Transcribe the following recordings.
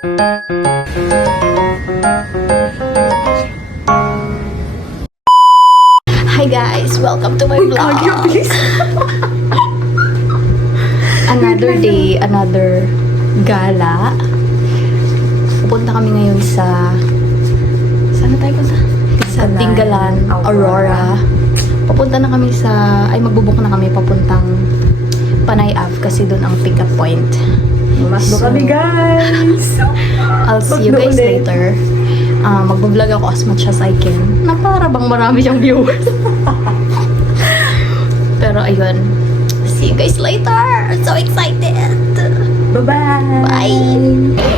Hi guys, welcome to my vlog. Another day, another gala. Pupunta kami ngayon sa... Saan na tayo punta? Sa Tinggalan, Aurora. Papunta na kami sa... Ay, magbubuk na kami papuntang Panay Ave kasi doon ang pick-up point. Masdo kami, guys! I'll see you guys later. Magbablog ako as much as I can. Na para bang marami siyang viewers. Pero ayun. See you guys later! I'm so excited! Bye-bye! Bye!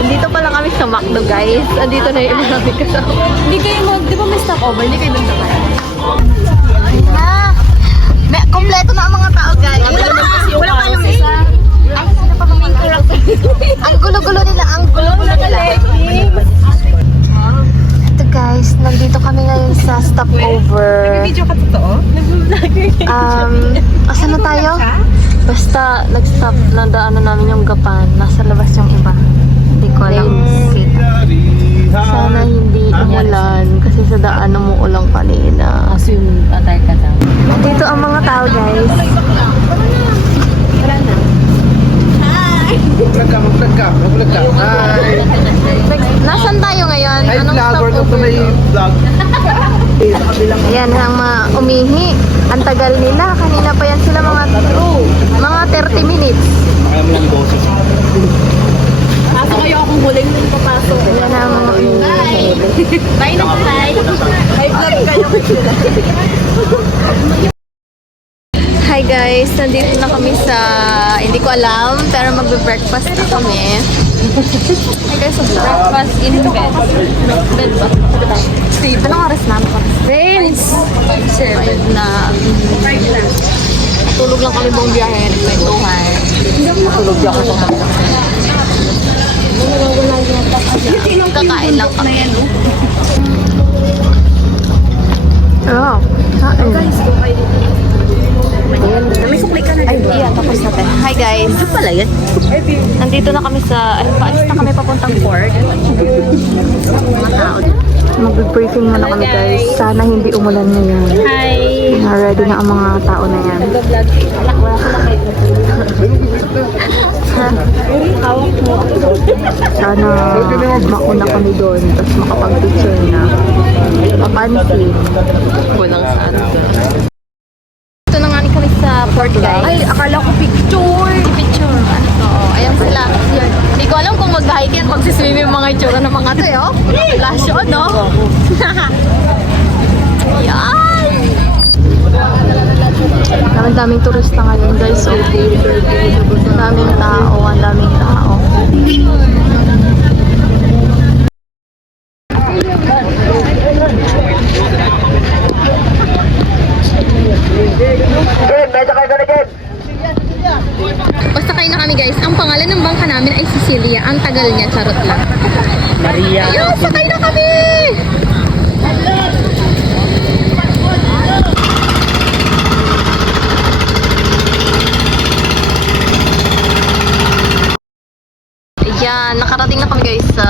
Andito pala kami sa McDo, guys. Andito na yung iba namin kasama. Hindi kayo di ba may stopover? Hindi kayo dun sa kaya. May kompleto na ang mga tao, guys. Wala pa nung isa. Ay, sino pa bang mga character? Ang gulo-gulo nila, ang gulo-gulo nila. Ito guys, nandito kami ngayon sa stopover. Nag-video ka totoo? Asan na tayo? Basta nag-stop na daanan namin yung gapan. Nasa labas yung iba. Hindi ko alam seat. Sana hindi umulan kasi sa daan umuulang kanina. Assume patay ka daw. Dito ang mga tao, guys. Mag-vlog ka. Hi! Nasaan tayo ngayon? Hi, Anong vlogger ko stopover? na yung vlog. Ayan, ang mga umihi. Ang tagal nila. Kanina pa yan sila mga 30 minutes. Kaya mo lang boses. Pasok kayo akong huling nung papasok. Ayan ang mga umihi. Bye na, bye! May vlog kayo. Hi guys, nandito na kami sa, hindi ko alam, pero magbe-breakfast na kami. Hi guys, breakfast in bed. Bed ba? Anong oras na? Friends! 7 na. Tulog lang kami buong biyahe. Nagkwentuhan. Tulog ako sa mga. Kakain lang kami. Oh, kain. Guys, May sukli ka na. ay, iya, tapos natin. Hi guys. Ito pala yan. Nandito na kami sa, paalis na kami papuntang port. Mga tao. Mag-briefing muna kami guys. Sana hindi umulan ngayon. Hi! Ready na ang mga tao na yan. Nag-vlog. Hawak mo. Sana mauna kami doon. Tapos makapag-picture na. Papansin. Walang saan ka. Ito na nga ni kami sa port guys. Ay, akala ko picture. Picture. Ano to? Ayan sila. Hindi ko alam kung mag-hike at magsiswimming yung mga itsura ng mga to, oh. Flash on, no? Yan! Daming turista ngayon, guys. So, daming tao, ang daming tao. Basta kayo na kami guys. Ang pangalan ng bangka namin ay Cecilia. Ang tagal niya, charot lang. Maria. Ayun, sakay na kami! Ayan, nakarating na kami guys sa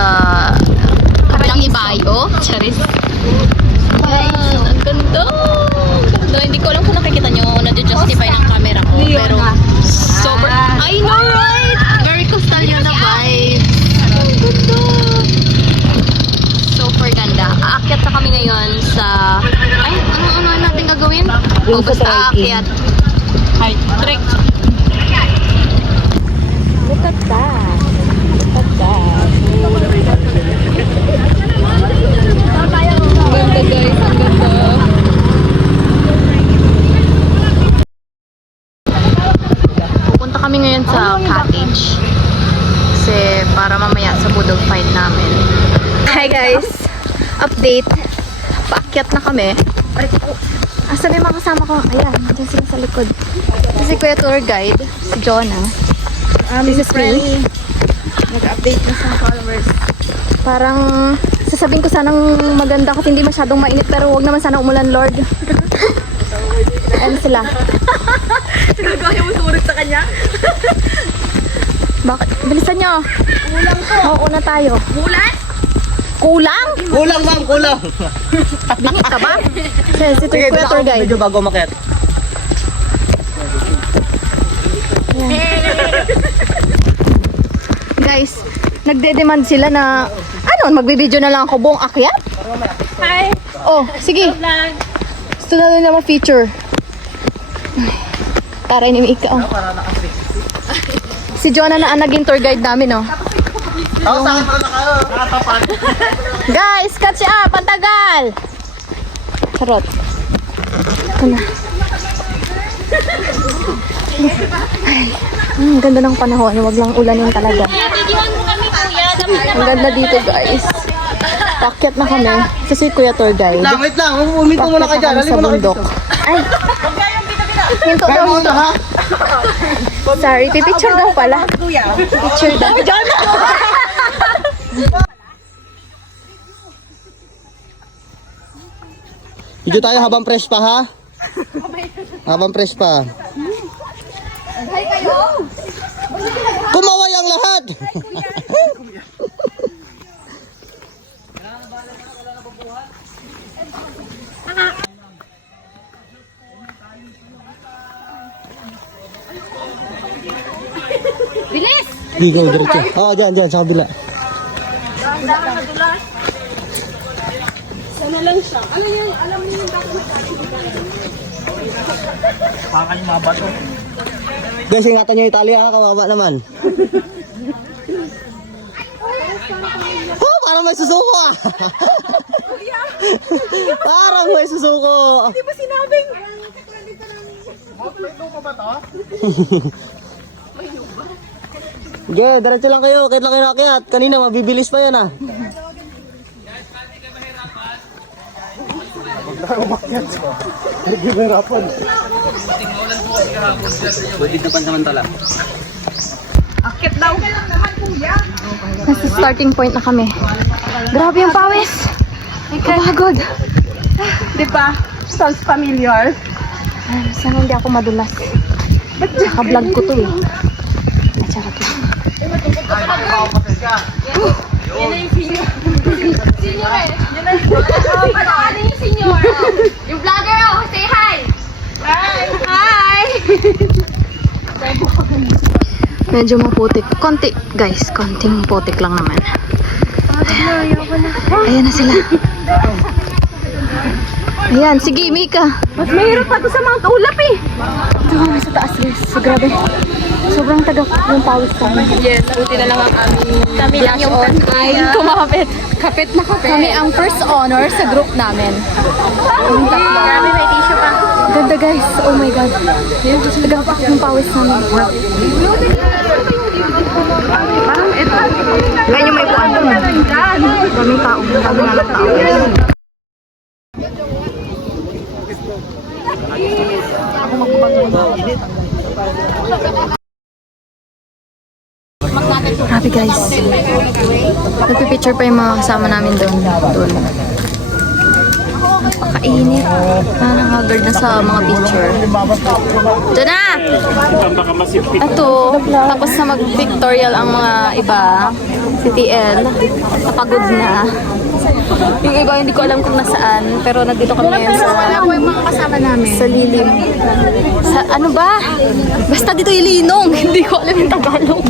kabilang ibayo. Charis. Guys, ang ganda! Ganda. Hindi ko alam kung nakikita nyo. Na-justify ng camera ko. Pero, super. I know, right? Very coastal yun na vibe. Ang ganda. Super ganda. Aakyat na kami ngayon sa... Ay, ano natin gagawin? O, basta aakyat. Hi, trick. Look at that. Look at that. Ang ganda guys, ang ganda. Pupunta kami ngayon sa cottage. Kasi para mamaya sa budol fight namin. Hi guys! Update. Paakyat na kami. Asan na yung mga kasama ko? Ayan, dyan sila sa likod. Si Kuya Tour Guide, si Jonah. This is me. Nag-update na sa followers. Parang sasabihin ko sanang maganda kasi hindi masyadong mainit pero wag naman sana umulan, Lord. Ano sila? Nagagawa mo surot sa kanya? Bakit? Bilisan nyo. Kulang to. Mauna tayo. Kulang? Kulang? Kulang ma'am, kulang. Bingi ka ba? Si Sige, Kuya Tour Guide. medyo bago umakyat. Guys, nagde-demand sila na ano, magbibideo na lang ako buong akyat? Hi! Oh, sige. Vlog! Gusto na nila ma-feature. Taray ni Mika, oh. Si Jonah na ang naging tour guide namin, oh. Ako sa akin pala nakatapan. Guys, catch up! Ang tagal! Charot. Ito na. Ay, ang ganda ng panahon. Huwag lang ulanin talaga. Videoan mo kami, kuya. Ang ganda dito, guys. Pakyat na kami. Kasi Kuya Tour Guide. Wait lang, uminto muna kayo dyan. Pakyat na kami Halika sa muna kayo bundok. dito. Ay! Hinto Kaya daw, mo hinto. na ha? Sorry, pipicture daw pala. Picture daw. Video tayo habang fresh pa ha? Habang fresh pa. Kumaway ang lahat! Bilis! Di go, diretso. Oo, dyan, sa kabila. Sana lang siya. Alam niyo yung bakit Guys, ingatan nyo yung tali ha, kawawa naman. Oh, parang may susuko ah! Parang may susuko! Di ba sinabing? Sige, diretso lang kayo, kahit lang kayo nakiat. Kanina, mabibilis pa yan ah. Akit daw. Nasa starting point na kami. Grabe yung pawis. Kapagod. Di ba? Sounds familiar. Ay, sana hindi ako madulas. Naka-vlog ko to eh. Ay, charot lang. Yan na yung senior. Senior eh. Yan na yung senior. Yung vlogger oh. Say hi. Hi. Hi. Medyo maputik. Konti, guys. Konting putik lang naman. Ayan na sila. Ayan, sige, Mika. Mas mahirap pa to sa Mount Ulap eh. Ito kami sa taas, guys. So, grabe. Sobrang tagak yung pawis ko. Yes, buti na lang ang aming kami lang yung Ay, kumapit. Kapit na kapit. Kami ang first honor sa group namin. Yung tatlo. Grabe, may tissue pa. Ganda, guys. Oh my God. Tagak yung pawis namin. Parang ito. Ganyan may buwan doon. Daming tao. Daming anak tao. Grabe guys. Nagpipicture pa yung mga kasama namin doon. Napakainit. Nakakagard na sa mga picture. Doon na! Ito, tapos na mag-pictorial ang mga iba. Si TL, napagod na. Yung iba hindi ko alam kung nasaan, pero nandito kami ngayon sa yung mga kasama namin. sa lilim. Sa ano ba? Basta dito ilinong. Hindi ko alam yung Tagalog.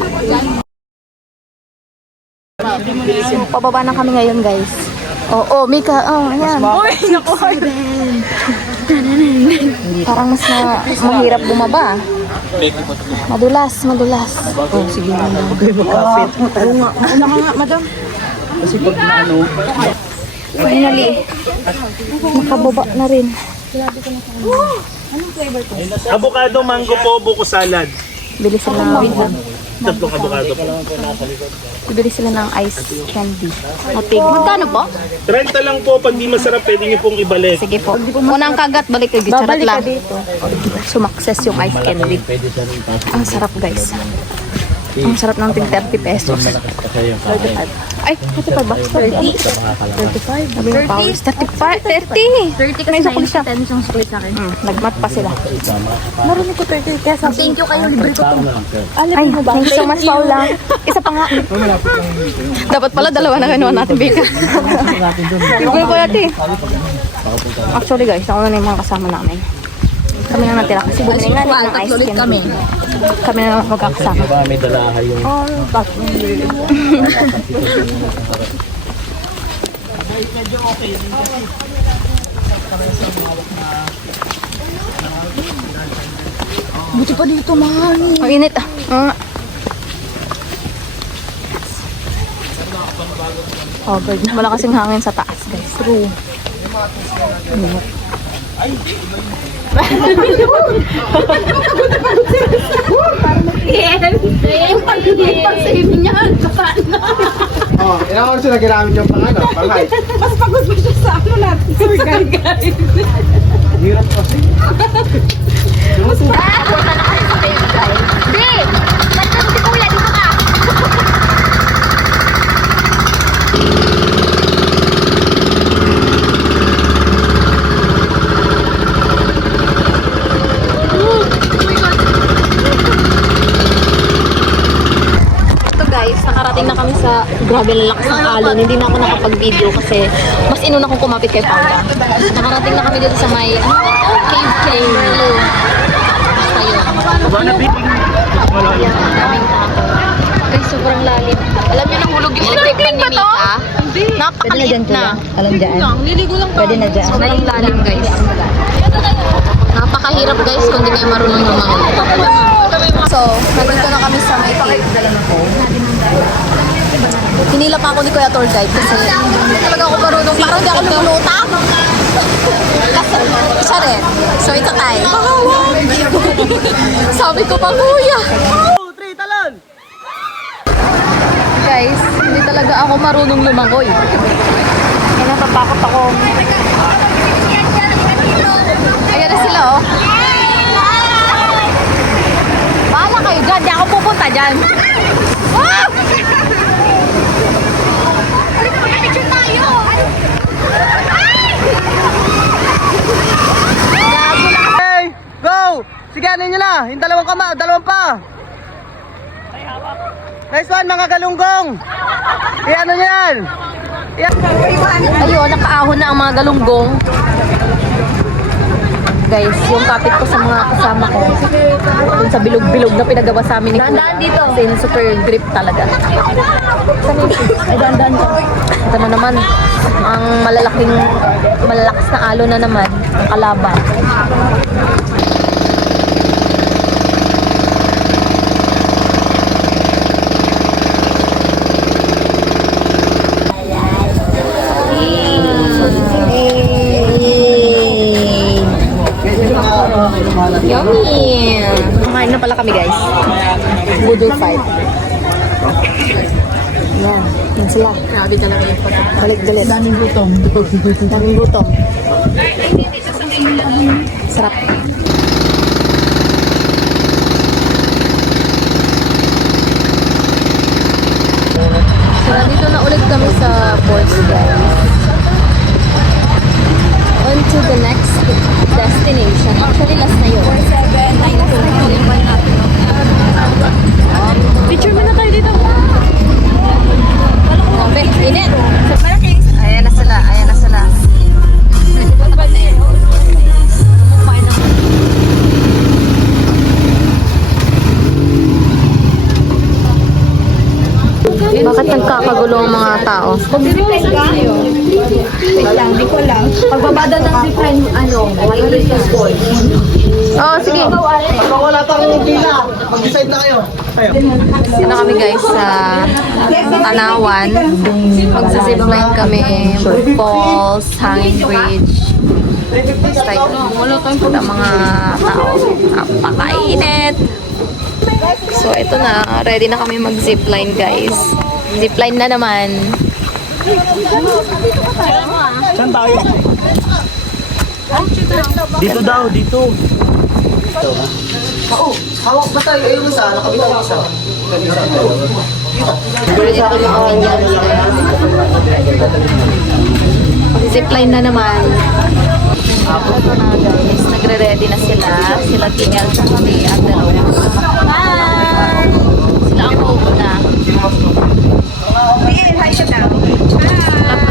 Pababa na kami ngayon, guys. Oo, Mika. Oh, ayan. Uy, naku. Parang mas mahirap bumaba. Madulas. Oh, sige na. Ano nga, madam? Finally, nakababa na rin. Avocado, mango po, buko salad. Bili sila ng Tatlong avocado po. bibili sila ng ice candy. Matig. Magkano po? 30 lang po. Pag di masarap, pwede niyo pong ibalik. Sige po. Unang kagat, balik kayo. Charot lang. Sumakses yung ice candy. Ang sarap, guys. Ang sarap ng ting 30 pesos. 35. Ay, 35 ba? 30. 35. Sabi ng powers. 35. 30. 30 May sukli siya. 10 yung sukli sa akin. Nagmat pa sila. Narinig ko 30. Kaya sabi. Thank you kayo, libre ko to. Ay, thank you so much, Paula. Isa pa nga. Dapat pala dalawa na kinuha natin, Bika. Libre pa natin. Actually guys, ako na yung mga kasama namin. Kami na natira kasi bumili nga ng ice cream. Kami na naman magkakasama. Diba may dalaha yung... Buti pa dito, mahangin. Ang init ah. Oh, good. Wala kasing hangin sa taas, guys. True. Yung pag-save niya, kapaan na. Oh, ilang oras na ginamit yung pangay. Mas pagod mo siya sa ano natin. Sorry, guys. Hirap kasi. Punta na kasi sa kayo, guys. Di! Ba't ka si Kuya? Dito ka! Ito guys, nakarating na kami sa grabe ang lakas ng alon. Hindi na ako nakapag-video kasi mas inuna kong kumapit kay Paula. Nakarating na kami dito sa may cave. Basta yun. Wala biting. Yan, daming tao. Guys, sobrang lalim. Alam niyo nahulog yung electric fan ni Mika? Napakaliit na. Alam dyan. Pwede na dyan. Sobrang lalim guys. Napakahirap guys kung di kayo marunong lumangoy. So, nandito na kami sa may cave. Hinila pa ako ni Kuya Tour Guide kasi hindi talaga ako marunong. Parang hindi ako lumulutang. Kasi, siya rin. So, ito tayo. Sabi ko pa, Kuya. 3, talon! Guys, hindi talaga ako marunong lumangoy. Kaya natatakot ako. Ayan na sila, oh. Bahala kayo dyan. Di ako pupunta dyan. Ah! Picture tayo! Hey! Go! Sige, ano nyo na? Yung dalawang pa. Nice one, mga galunggong! Iyan nyo yan! Ayun, nakaahon na ang mga galunggong. Guys, yung kapit ko sa mga kasama ko, dun sa bilog-bilog na pinagawa sa amin ni Kuya. Dandan dito. Kasi super grip talaga. Ay, dandan ko. Ito na naman, ang malalakas na alo na naman, ang kalaban. Yummy! Kumain na pala kami guys. Budol fight. Yan. Yan sila. Grabe talaga yung pati. Balik-balik. Daming gutom. Daming gutom. Sarap. So, dito na ulit kami sa falls guys. On to the next destination. Actually, last na yun. 4, 7, 9, 2. Picture mo na tayo dito. Grabe, init. Ayan na sila, ayan na sila. Bakit nagkakagulo ang mga tao? Pagbabada ng different, Oh, sige. Pag wala pang pila, mag-decide na kayo. Dito na kami guys sa Tanawan. Magsa-zipline kami. Falls, hanging bridge. Basta yun. Sa mga tao. Napakainit. So, ito na. Ready na kami mag-zipline guys. Zipline na naman. Saan tayo? Dito daw, dito. Oo, hawak ba tayo? Ayun sa, nakabitaw isa. Zipline na naman. Ito na guys, nagre-ready na sila. Sila Tingel at Ate Rose. Hi! Sila ang una. Sila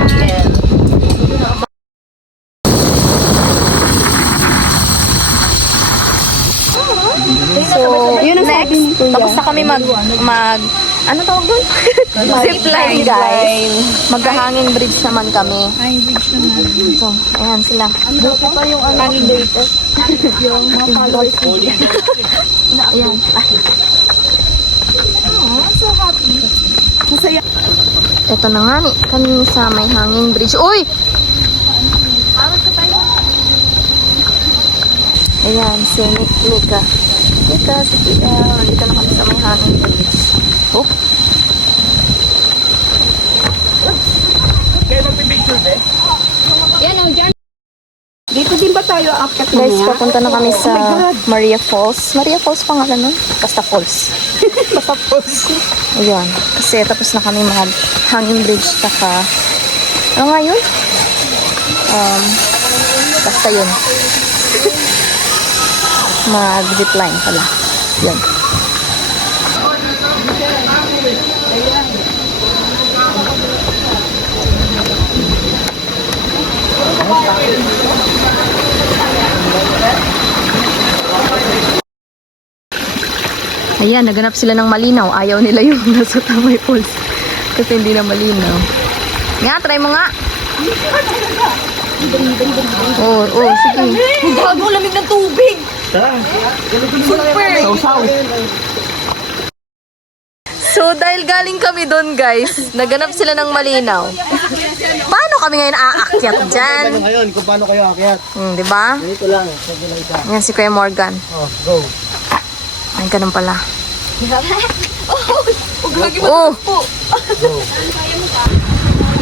Tingel. So, next, tapos na kami ano tawag doon? Zipline, guys. Maghahanging bridge naman kami. Hanging bridge naman. So, ayan sila. Buti pa yung hanging bridge. Yung mga followers. Ayan. Oh, so happy. Masaya. Ito na nga ni, kami sa may hanging bridge. Uy! Ayan, si Mika. Mika, si PL. Nandito na kami sa may hanging bridge. Oh. Kayo magpipicture, eh? Dito din ba tayo aakyat na Guys, papunta na kami sa Maria Falls. Maria Falls pangalan nun? Basta Falls. Basta post. Ayan. Kasi tapos na kami hanging bridge. Taka, ano nga yun? Basta yun. Mag-zipline pala. Yan. Ayan, naganap sila ng malinaw. Ayaw nila yung nasa Tamay Falls. Kasi hindi na malinaw. Nga, try mo nga. Oh, sige. Gago, lamig ng tubig. Tara. Super. Sausaw. So, dahil galing kami doon, guys, naganap sila ng malinaw. Paano kami ngayon aakyat dyan? Ano ngayon, kung paano kayo akyat? Di ba? Ganito lang, sabi lang isa. Yan si Kuya Morgan. Oh, go. Ay, ganun pala. Gagi Oh! po.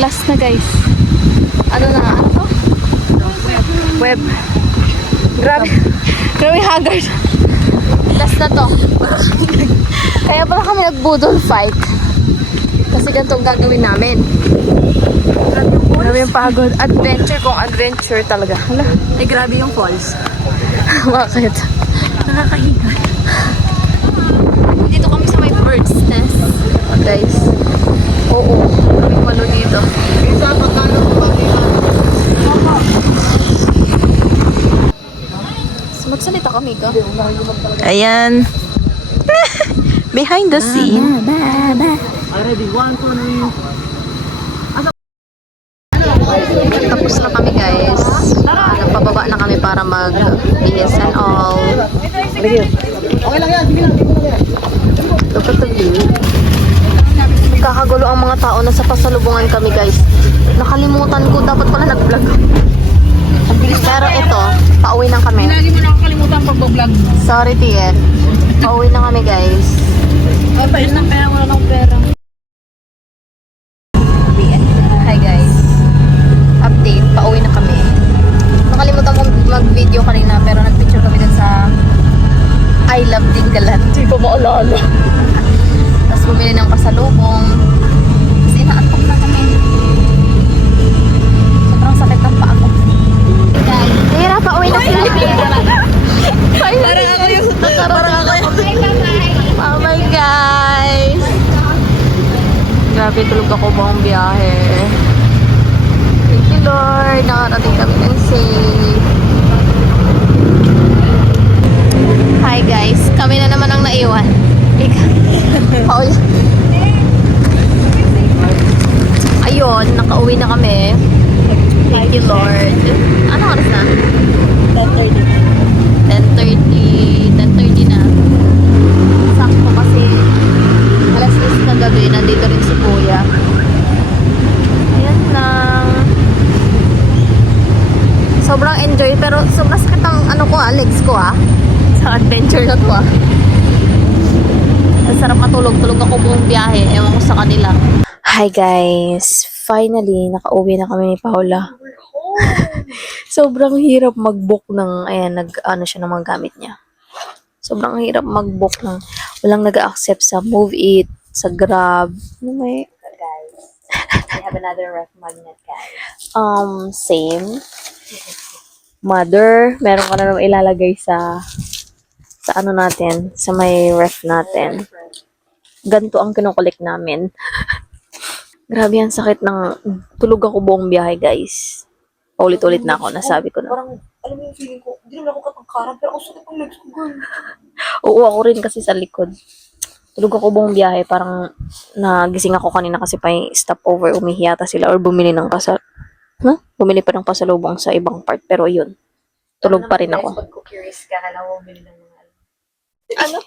Last na, guys. Ano na? Ano to? Web. Grabe. Grabe haggard. Last na to. Kaya pala kami nagbudol fight. Kasi ganito ang gagawin namin. Grabe yung pagod. Adventure kung adventure talaga. Hala. Ay, grabe yung falls. Bakit? Nakakahiga. Dito kami sa may bird's nest. Guys. Oo. Kami palo dito. Isa, pagkano mo ba dito? Magsalita kami ka. Ayan. Behind the scene. Ready, 1, 2, 3. Tapos na kami, guys. Nagpababa na kami para mag-BS and all. Okay lang yan, sige lang, sige lang yan. Kakagulo ang mga tao na sa pasalubungan kami, guys. Nakalimutan ko, dapat pala nag-vlog. Pero ito, pauwi na kami. Hindi mo nakakalimutan pag-vlog. Sorry, Tiel. Pauwi na kami, guys. Papayos ng pera, wala ng pera. Hi, guys. Update, pauwi na kami. Nakalimutan kong mag-video kanina, pero nag-picture kami dun sa I Love Dingalan. Hindi ko maalala. Tapos bumili ng pasalubong. Tapos inaantok na kami. Sobrang sakit ng paa ko. Tira, pauwi na sila. Parang ako yung bye-bye, guys. Grabe, tulog ako buong biyahe. Thank you, Lord. Nakarating kami ng safe. Hi, guys. Kami na naman ang naiwan. Paul. Ayun, nakauwi na kami. Thank you, Lord. Ano oras na? 10:30 na. Sakto kasi alas 10 na gabi, nandito rin si Kuya. Ayan lang. Sobrang enjoy, pero sobrang sakit ang legs ko sa adventure na to Ang sarap matulog. Tulog ako buong biyahe. Ewan ko sa kanila. Hi guys! Finally, nakauwi na kami ni Paula. Sobrang hirap mag-book ng, ayan, nag-ano siya ng mga gamit niya. Sobrang hirap mag-book ng walang nag-accept sa Move It, sa Grab. Ano may... I have another ref magnet, guys. Same. Mother, meron ka na naman ilalagay sa ano natin, sa may ref natin. Ganito ang kinukulik namin. Grabe ang sakit ng tulog ako buong biyahe, guys. Paulit-ulit na ako, nasabi ko na. Parang, alam mo yung feeling ko, hindi naman ako katangkaran, pero ang sakit ng legs ko, girl. Oo, ako rin kasi sa likod. Tulog ako buong biyahe, parang nagising ako kanina kasi pa yung stopover, umihiyata sila or bumili ng bumili pa ng pasalubong sa ibang part, pero yun. Tulog pa rin ako. Pag curious ka, kailangan mo bili ng mga Ano?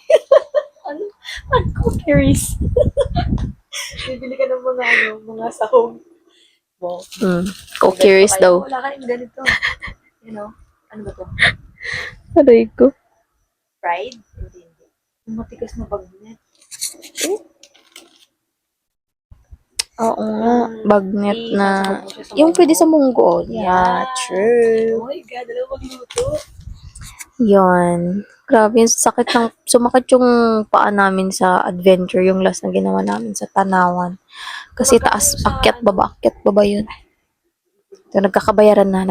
Curious. bibili ka ng mga mga sahog. Wow. Curious daw. Wala ka rin ganito. You know? Ano ba to? Aray ko. Pride? Hindi. Yung matigas na bagnet. Oo nga, bagnet na. Yung pwede sa munggo. Yeah, true. Oh my God, alam mo magluto. Yun. Grabe, yung sakit ng, sumakit yung paa namin sa adventure, yung last na ginawa namin sa Tanawan. Kasi taas, akyat baba yun. So, nagkakabayaran na.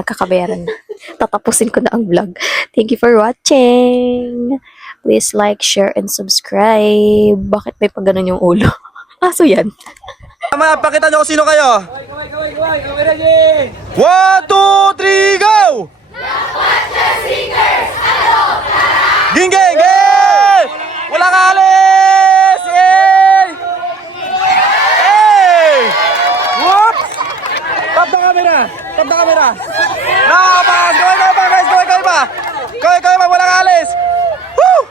Tatapusin ko na ang vlog. Thank you for watching. Please like, share, and subscribe. Bakit may pag ganun yung ulo? Aso yan. Tama, pakita nyo kung sino kayo. Kaway, ready! 1, 2, 3, go! Ging, ging, ging! Wala ka alis! Hey! Hey! Whoop! Tap the camera! Nakapas! Gawin pa, guys! Gawin pa! Wala ka alis! Woo!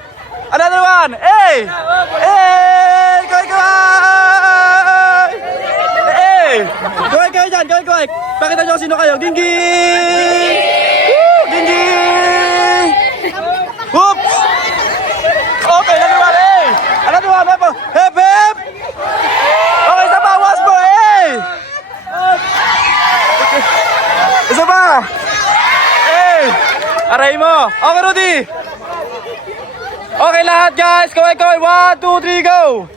Another one! Hey! Hey! Gawin! Hey! Gawin kayo dyan! Pakita nyo kung sino kayo! Ging, ging! Woo! Ging, ging! Whoop! Okay, another one, hey! Another one, hep, hep! Okay, isa pa, once more, hey! Isa pa! Hey! Aray mo! Okay, Rudy! Okay lahat, guys! Kaway! 1, 2, 3, go!